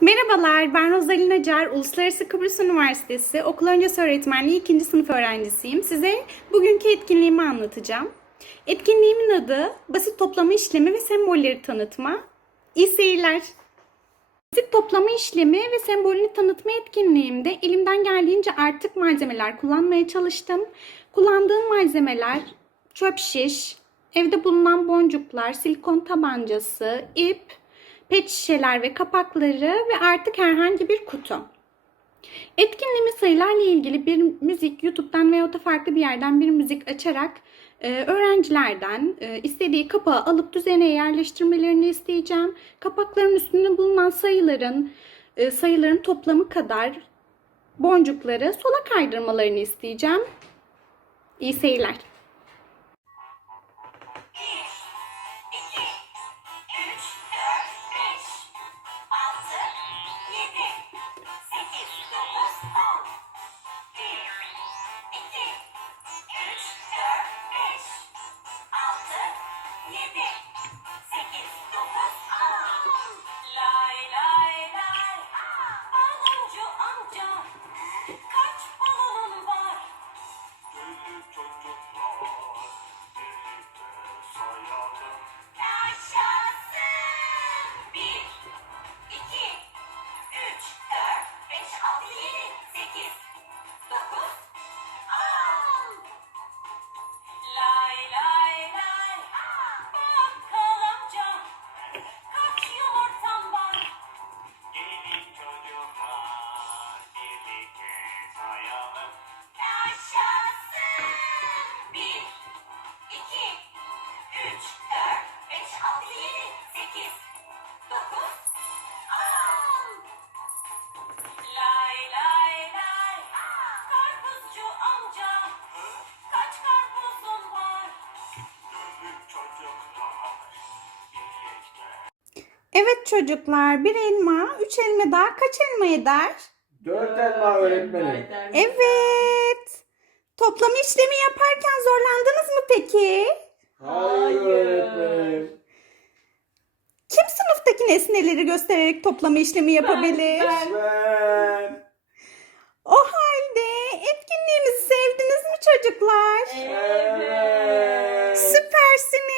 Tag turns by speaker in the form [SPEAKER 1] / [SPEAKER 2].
[SPEAKER 1] Merhabalar, ben Rosalina Acar, Uluslararası Kıbrıs Üniversitesi Okul Öncesi Öğretmenliği 2. sınıf öğrencisiyim. Size bugünkü etkinliğimi anlatacağım. Etkinliğimin adı Basit Toplama İşlemi ve Sembolleri Tanıtma. İyi seyirler. Basit toplama işlemi ve sembolünü tanıtma etkinliğimde elimden geldiğince artık malzemeler kullanmaya çalıştım. Kullandığım malzemeler çöp şiş, evde bulunan boncuklar, silikon tabancası, ip, pet şişeler ve kapakları ve artık herhangi bir kutu. Etkinliğimiz sayılarla ilgili bir müzik YouTube'dan veya da farklı bir yerden bir müzik açarak e, öğrencilerden e, istediği kapağı alıp düzene yerleştirmelerini isteyeceğim. Kapakların üstünde bulunan sayıların e, sayıların toplamı kadar boncukları sola kaydırmalarını isteyeceğim. İyi seyirler.
[SPEAKER 2] Lay
[SPEAKER 3] here.
[SPEAKER 1] Evet çocuklar, bir elma, üç elma daha kaç elma eder?
[SPEAKER 4] Dört elma öğretmenim.
[SPEAKER 1] Evet. Toplama işlemi yaparken zorlandınız mı peki?
[SPEAKER 4] Hayır öğretmenim.
[SPEAKER 1] Kim sınıftaki nesneleri göstererek toplama işlemi yapabilir?
[SPEAKER 4] Ben.
[SPEAKER 1] O halde etkinliğimizi sevdiniz mi çocuklar?
[SPEAKER 4] Evet.
[SPEAKER 1] Süpersiniz.